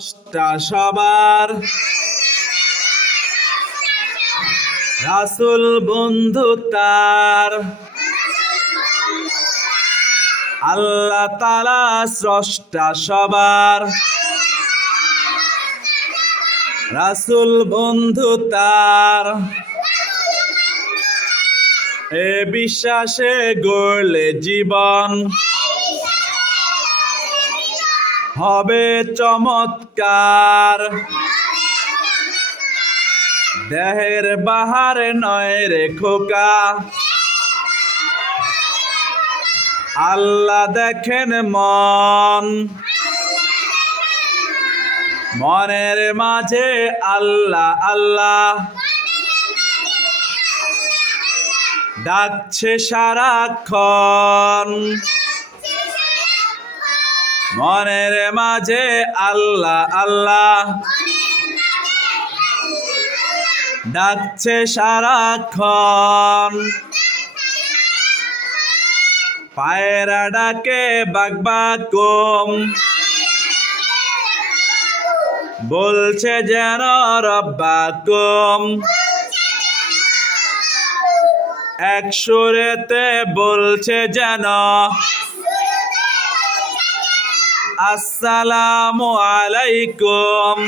স্রষ্টা সবার। রাসুল বন্ধু তার। আল্লাহ তালা স্রষ্টা সবার। রাসুল বন্ধু তার। এ বিশ্বাসে গড়লে জীবন। হবে চমৎকার। দেহের বাহারে নয় রে খোকা। আল্লাহ দেখেন মন। মনের মাঝে আল্লাহ আল্লাহ। ডাকছে সারাক্ষণ। মনের মাঝে আল্লাহ আল্লাহ। ডাকছে সারাক্ষণ। পায়রা ডাকে বাগবাকুম বলছে যেন রব্বাকুম এক সুরেতে বলছে যেন আসসালামু আলাইকুম।